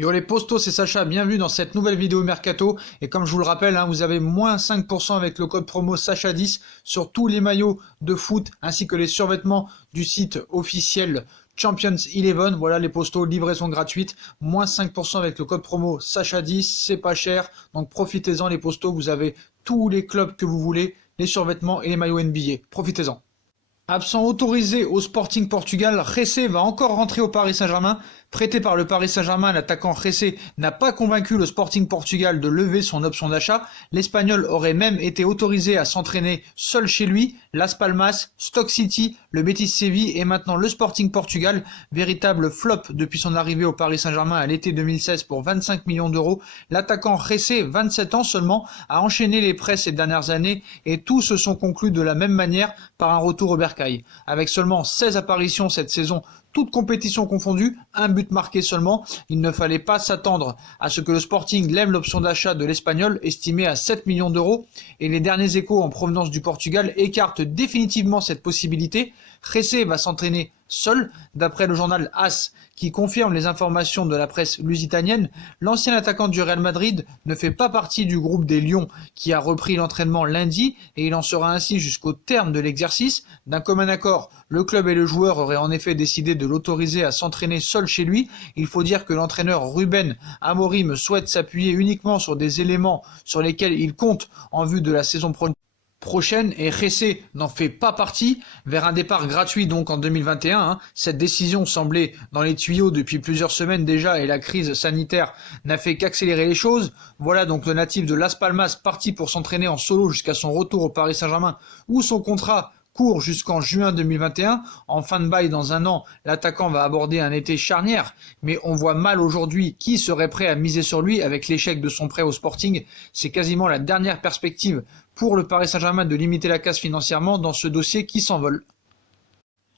Yo les postos, c'est Sacha, bienvenue dans cette nouvelle vidéo Mercato. Et comme je vous le rappelle, vous avez moins 5% avec le code promo Sacha10 sur tous les maillots de foot ainsi que les survêtements du site officiel Champions 11. Voilà les postos, livraison gratuite, moins 5% avec le code promo Sacha10, c'est pas cher. Donc profitez-en les postos, vous avez tous les clubs que vous voulez, les survêtements et les maillots NBA. Profitez-en. Absent autorisé au Sporting Portugal, Jessé va encore rentrer au Paris Saint-Germain. Prêté par le Paris Saint-Germain, l'attaquant Jessé n'a pas convaincu le Sporting Portugal de lever son option d'achat. L'Espagnol aurait même été autorisé à s'entraîner seul chez lui. Las Palmas, Stoke City, le Betis Séville et maintenant le Sporting Portugal. Véritable flop depuis son arrivée au Paris Saint-Germain à l'été 2016 pour 25 millions d'euros. L'attaquant Jessé, 27 ans seulement, a enchaîné les prêts ces dernières années et tous se sont conclus de la même manière par un retour au bercail. Avec seulement 16 apparitions cette saison, toutes compétitions confondues, un but marqué seulement, il ne fallait pas s'attendre à ce que le Sporting lève l'option d'achat de l'Espagnol, estimée à 7 millions d'euros, et les derniers échos en provenance du Portugal écartent définitivement cette possibilité. Jessé va s'entraîner seul, d'après le journal AS, qui confirme les informations de la presse lusitanienne. L'ancien attaquant du Real Madrid ne fait pas partie du groupe des Lions qui a repris l'entraînement lundi et il en sera ainsi jusqu'au terme de l'exercice. D'un commun accord, le club et le joueur auraient en effet décidé de l'autoriser à s'entraîner seul chez lui. Il faut dire que l'entraîneur Ruben Amorim souhaite s'appuyer uniquement sur des éléments sur lesquels il compte en vue de la saison prochaine et Jessé n'en fait pas partie, vers un départ gratuit donc en 2021. Cette décision semblait dans les tuyaux depuis plusieurs semaines déjà et la crise sanitaire n'a fait qu'accélérer les choses. Voilà donc le natif de Las Palmas parti pour s'entraîner en solo jusqu'à son retour au Paris Saint-Germain où son contrat court jusqu'en juin 2021. En fin de bail dans un an, l'attaquant va aborder un été charnière, mais on voit mal aujourd'hui qui serait prêt à miser sur lui avec l'échec de son prêt au Sporting. C'est quasiment la dernière perspective pour le Paris Saint-Germain de limiter la casse financièrement dans ce dossier qui s'envole.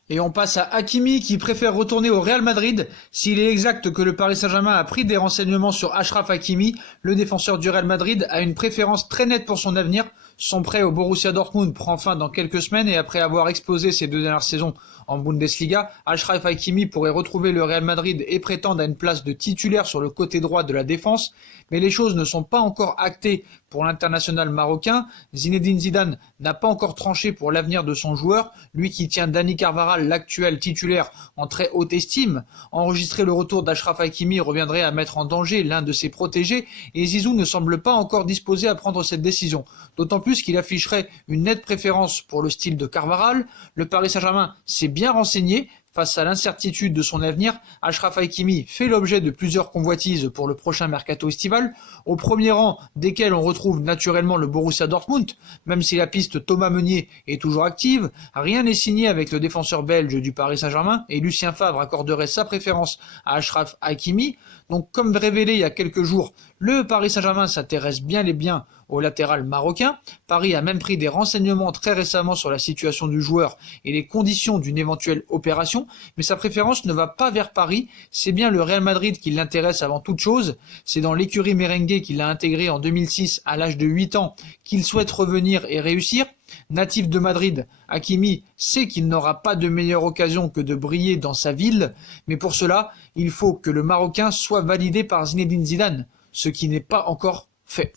Et on passe à Hakimi qui préfère retourner au Real Madrid. S'il est exact que le Paris Saint-Germain a pris des renseignements sur Achraf Hakimi, le défenseur du Real Madrid a une préférence très nette pour son avenir. Son prêt au Borussia Dortmund prend fin dans quelques semaines et après avoir explosé ses 2 dernières saisons en Bundesliga, Achraf Hakimi pourrait retrouver le Real Madrid et prétendre à une place de titulaire sur le côté droit de la défense. Mais les choses ne sont pas encore actées pour l'international marocain. Zinedine Zidane n'a pas encore tranché pour l'avenir de son joueur, lui qui tient Dani Carvajal, l'actuel titulaire, en très haute estime. Enregistrer le retour d'Achraf Hakimi reviendrait à mettre en danger l'un de ses protégés et Zizou ne semble pas encore disposé à prendre cette décision. D'autant plus qu'il afficherait une nette préférence pour le style de Carvajal. Le Paris Saint-Germain s'est bien renseigné. Face à l'incertitude de son avenir, Achraf Hakimi fait l'objet de plusieurs convoitises pour le prochain mercato estival, au premier rang desquels on retrouve naturellement le Borussia Dortmund, même si la piste Thomas Meunier est toujours active. Rien n'est signé avec le défenseur belge du Paris Saint-Germain et Lucien Favre accorderait sa préférence à Achraf Hakimi. Donc comme révélé il y a quelques jours, le Paris Saint-Germain s'intéresse bien et bien au latéral marocain. Paris a même pris des renseignements très récemment sur la situation du joueur et les conditions d'une éventuelle opération, mais sa préférence ne va pas vers Paris, c'est bien le Real Madrid qui l'intéresse avant toute chose. C'est dans l'écurie merengue qu'il l'a intégré en 2006 à l'âge de 8 ans qu'il souhaite revenir et réussir. Natif de Madrid, Hakimi sait qu'il n'aura pas de meilleure occasion que de briller dans sa ville, mais pour cela, il faut que le Marocain soit validé par Zinedine Zidane, ce qui n'est pas encore fait.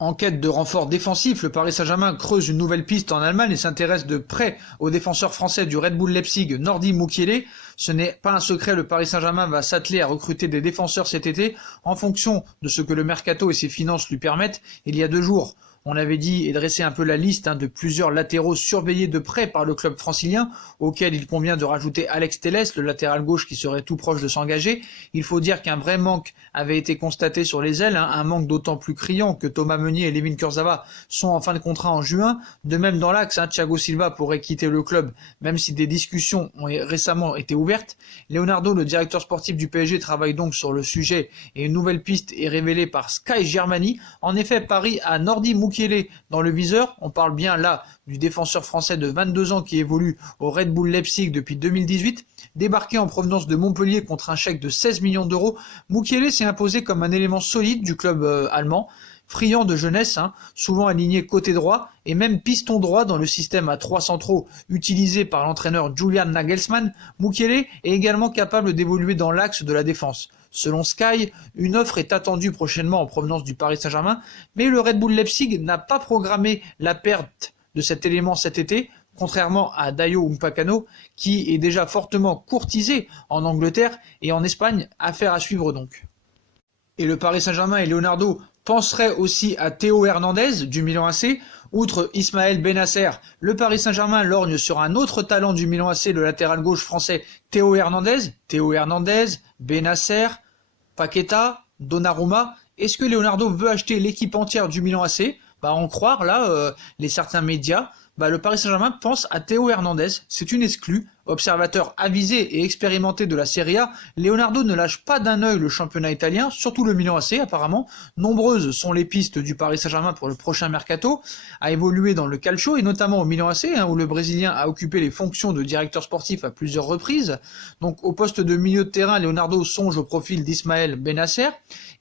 En quête de renfort défensif, le Paris Saint-Germain creuse une nouvelle piste en Allemagne et s'intéresse de près au défenseur français du Red Bull Leipzig, Nordi Mukiele. Ce n'est pas un secret, le Paris Saint-Germain va s'atteler à recruter des défenseurs cet été en fonction de ce que le mercato et ses finances lui permettent. Il y a 2 jours, on avait dit et dressé un peu la liste de plusieurs latéraux surveillés de près par le club francilien, auquel il convient de rajouter Alex Telles, le latéral gauche qui serait tout proche de s'engager. Il faut dire qu'un vrai manque avait été constaté sur les ailes, un manque d'autant plus criant que Thomas Meunier et Lemine Kurzawa sont en fin de contrat en juin. De même dans l'axe, Thiago Silva pourrait quitter le club, même si des discussions ont récemment été ouvertes. Leonardo, le directeur sportif du PSG, travaille donc sur le sujet et une nouvelle piste est révélée par Sky Germany. En effet, Paris a Nordi Mukiele dans le viseur. On parle bien là du défenseur français de 22 ans qui évolue au Red Bull Leipzig depuis 2018. Débarqué en provenance de Montpellier contre un chèque de 16 millions d'euros, Mukiele s'est imposé comme un élément solide du club allemand. friand de jeunesse, souvent aligné côté droit et même piston droit dans le système à 3 centraux utilisé par l'entraîneur Julian Nagelsmann. Mukiele est également capable d'évoluer dans l'axe de la défense. Selon Sky, une offre est attendue prochainement en provenance du Paris Saint-Germain, mais le Red Bull Leipzig n'a pas programmé la perte de cet élément cet été, contrairement à Dayo Upamecano, qui est déjà fortement courtisé en Angleterre et en Espagne, affaire à suivre donc. Et le Paris Saint-Germain et Leonardo penseraient aussi à Théo Hernandez du Milan AC. Outre Ismaël Bennacer, le Paris Saint-Germain lorgne sur un autre talent du Milan AC, le latéral gauche français Théo Hernandez, Bennacer, Paqueta, Donnarumma. Est-ce que Leonardo veut acheter l'équipe entière du Milan AC ? En croire là certains médias, le Paris Saint-Germain pense à Théo Hernandez, c'est une exclue. Observateur avisé et expérimenté de la Serie A, Leonardo ne lâche pas d'un œil le championnat italien, surtout le Milan AC apparemment. Nombreuses sont les pistes du Paris Saint-Germain pour le prochain mercato, à évoluer dans le calcio et notamment au Milan AC, où le Brésilien a occupé les fonctions de directeur sportif à plusieurs reprises. Donc au poste de milieu de terrain, Leonardo songe au profil d'Ismaël Bennacer,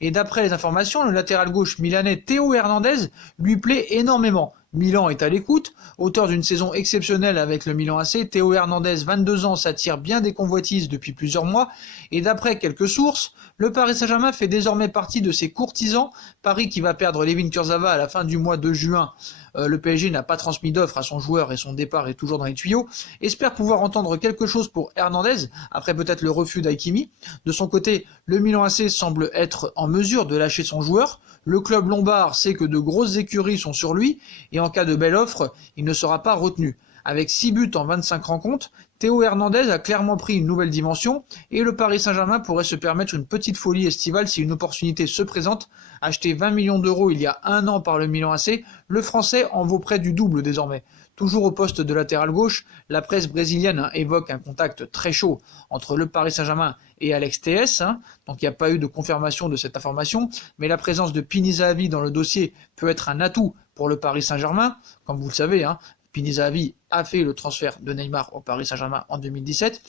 et d'après les informations, le latéral gauche milanais Théo Hernandez lui plaît énormément. Milan est à l'écoute, auteur d'une saison exceptionnelle avec le Milan AC, Théo Hernandez, 22 ans, s'attire bien des convoitises depuis plusieurs mois, et d'après quelques sources, le Paris Saint-Germain fait désormais partie de ses courtisans, Paris qui va perdre Layvin Kurzawa à la fin du mois de juin. Le PSG n'a pas transmis d'offre à son joueur et son départ est toujours dans les tuyaux, espère pouvoir entendre quelque chose pour Hernandez, après peut-être le refus d'Hakimi. De son côté, le Milan AC semble être en mesure de lâcher son joueur. Le club lombard sait que de grosses écuries sont sur lui, et en cas de belle offre, il ne sera pas retenu. Avec 6 buts en 25 rencontres, Théo Hernandez a clairement pris une nouvelle dimension, et le Paris Saint-Germain pourrait se permettre une petite folie estivale si une opportunité se présente. Acheté 20 millions d'euros il y a un an par le Milan AC, le Français en vaut près du double désormais. Toujours au poste de latéral gauche, la presse brésilienne évoque un contact très chaud entre le Paris Saint-Germain et Alex Telles, donc il n'y a pas eu de confirmation de cette information, mais la présence de Pini Zahavi dans le dossier peut être un atout pour le Paris Saint-Germain, comme vous le savez, Pini Zahavi a fait le transfert de Neymar au Paris Saint-Germain en 2017,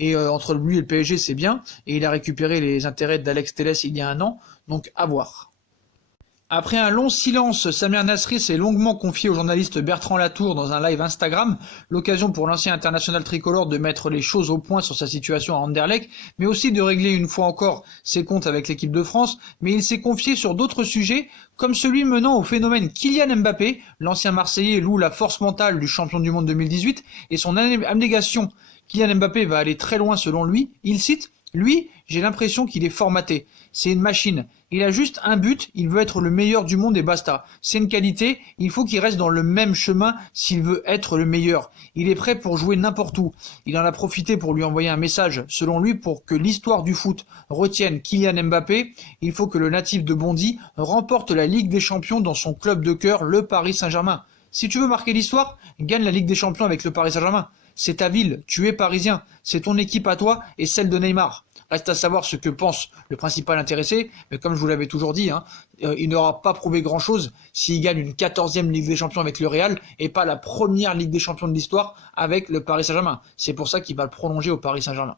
et entre lui et le PSG c'est bien, et il a récupéré les intérêts d'Alex Telles il y a un an, donc à voir. Après un long silence, Samir Nasri s'est longuement confié au journaliste Bertrand Latour dans un live Instagram, l'occasion pour l'ancien international tricolore de mettre les choses au point sur sa situation à Anderlecht, mais aussi de régler une fois encore ses comptes avec l'équipe de France, mais il s'est confié sur d'autres sujets, comme celui menant au phénomène Kylian Mbappé. L'ancien Marseillais loue la force mentale du champion du monde 2018 et son abnégation. Kylian Mbappé va aller très loin selon lui, il cite « Lui, j'ai l'impression qu'il est formaté. C'est une machine. Il a juste un but, il veut être le meilleur du monde et basta. C'est une qualité, il faut qu'il reste dans le même chemin s'il veut être le meilleur. Il est prêt pour jouer n'importe où. Il en a profité pour lui envoyer un message. Selon lui, pour que l'histoire du foot retienne Kylian Mbappé, il faut que le natif de Bondy remporte la Ligue des Champions dans son club de cœur, le Paris Saint-Germain. Si tu veux marquer l'histoire, gagne la Ligue des Champions avec le Paris Saint-Germain. C'est ta ville, tu es parisien, c'est ton équipe à toi et celle de Neymar. Reste à savoir ce que pense le principal intéressé, mais comme je vous l'avais toujours dit, il n'aura pas prouvé grand-chose s'il gagne une 14e Ligue des Champions avec le Real et pas la première Ligue des Champions de l'histoire avec le Paris Saint-Germain. C'est pour ça qu'il va le prolonger au Paris Saint-Germain.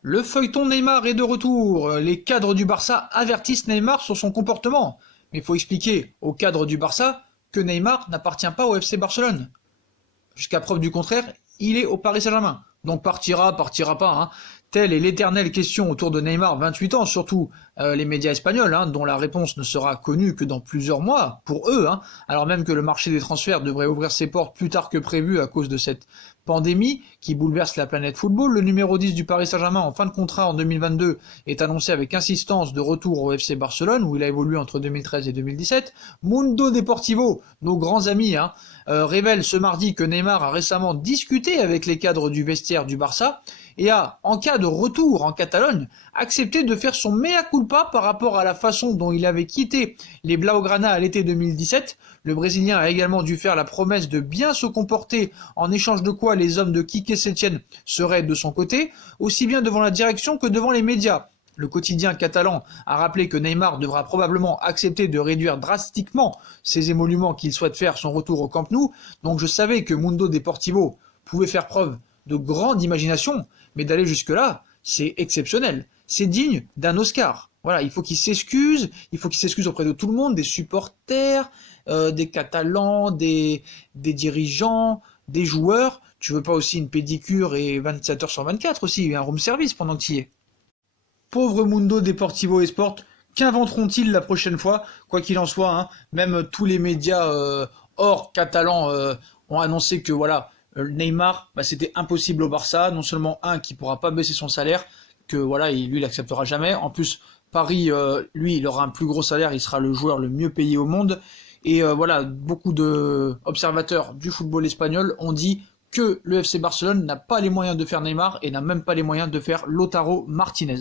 Le feuilleton Neymar est de retour. Les cadres du Barça avertissent Neymar sur son comportement. Mais il faut expliquer aux cadres du Barça que Neymar n'appartient pas au FC Barcelone. Jusqu'à preuve du contraire, il est au Paris Saint-Germain. Donc partira pas. Telle est l'éternelle question autour de Neymar, 28 ans, surtout les médias espagnols, dont la réponse ne sera connue que dans plusieurs mois, pour eux, alors même que le marché des transferts devrait ouvrir ses portes plus tard que prévu à cause de cette pandémie qui bouleverse la planète football. Le numéro 10 du Paris Saint-Germain en fin de contrat en 2022 est annoncé avec insistance de retour au FC Barcelone, où il a évolué entre 2013 et 2017. Mundo Deportivo, nos grands amis, révèle ce mardi que Neymar a récemment discuté avec les cadres du vestiaire du Barça et a, en cas de retour en Catalogne, accepté de faire son mea culpa par rapport à la façon dont il avait quitté les Blaugrana à l'été 2017. Le Brésilien a également dû faire la promesse de bien se comporter, en échange de quoi les hommes de Quique Sétienne seraient de son côté, aussi bien devant la direction que devant les médias. Le quotidien catalan a rappelé que Neymar devra probablement accepter de réduire drastiquement ses émoluments qu'il souhaite faire son retour au Camp Nou, donc je savais que Mundo Deportivo pouvait faire preuve de grande imagination, mais d'aller jusque-là, c'est exceptionnel. c'est digne d'un Oscar. Voilà, il faut qu'il s'excuse auprès de tout le monde, des supporters, des Catalans, des dirigeants, des joueurs. Tu veux pas aussi une pédicure et 27 heures sur 24 aussi, un room service pendant que tu y es. Pauvre Mundo Deportivo Esport, qu'inventeront-ils la prochaine fois? Quoi qu'il en soit, hein, même tous les médias hors catalans ont annoncé que voilà, Neymar, bah, c'était impossible au Barça. Non seulement qui pourra pas baisser son salaire, que voilà, lui il acceptera jamais. En plus, Paris, lui, il aura un plus gros salaire, il sera le joueur le mieux payé au monde. Et voilà, beaucoup de observateurs du football espagnol ont dit que le FC Barcelone n'a pas les moyens de faire Neymar et n'a même pas les moyens de faire Lautaro Martinez.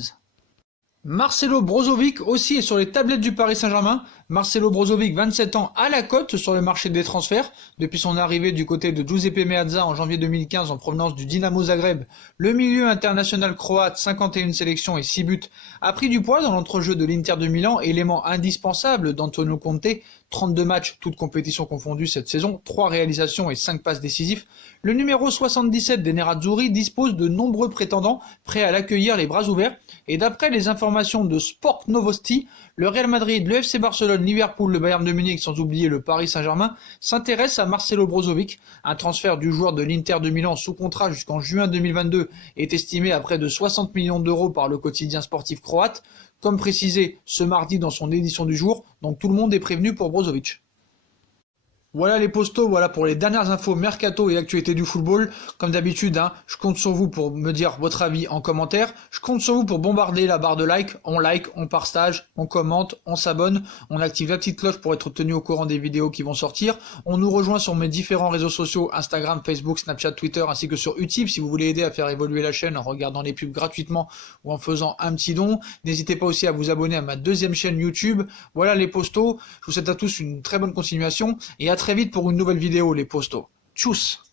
Marcelo Brozovic aussi est sur les tablettes du Paris Saint-Germain. Marcelo Brozovic, 27 ans, à la cote sur le marché des transferts. Depuis son arrivée du côté de Giuseppe Meazza en janvier 2015 en provenance du Dinamo Zagreb, le milieu international croate, 51 sélections et 6 buts, a pris du poids dans l'entrejeu de l'Inter de Milan, élément indispensable d'Antonio Conte. 32 matchs, toutes compétitions confondues cette saison, 3 réalisations et 5 passes décisifs. Le numéro 77 des Nerazzurri dispose de nombreux prétendants prêts à l'accueillir les bras ouverts. Et d'après les informations de Sport Novosti, le Real Madrid, le FC Barcelone, Liverpool, le Bayern de Munich, sans oublier le Paris Saint-Germain, s'intéressent à Marcelo Brozovic. Un transfert du joueur de l'Inter de Milan sous contrat jusqu'en juin 2022 est estimé à près de 60 millions d'euros par le quotidien sportif croate. Comme précisé ce mardi dans son édition du jour, donc tout le monde est prévenu pour Brozovic. Voilà les postos, voilà pour les dernières infos mercato et actualités du football. Comme d'habitude, hein, je compte sur vous pour me dire votre avis en commentaire. Je compte sur vous pour bombarder la barre de like, on partage, on commente, on s'abonne, on active la petite cloche pour être tenu au courant des vidéos qui vont sortir. On nous rejoint sur mes différents réseaux sociaux, Instagram, Facebook, Snapchat, Twitter, ainsi que sur Utip si vous voulez aider à faire évoluer la chaîne en regardant les pubs gratuitement ou en faisant un petit don. N'hésitez pas aussi à vous abonner à ma deuxième chaîne YouTube. Voilà les postos. Je vous souhaite à tous une très bonne continuation et à très vite pour une nouvelle vidéo, les postos. Tchuss!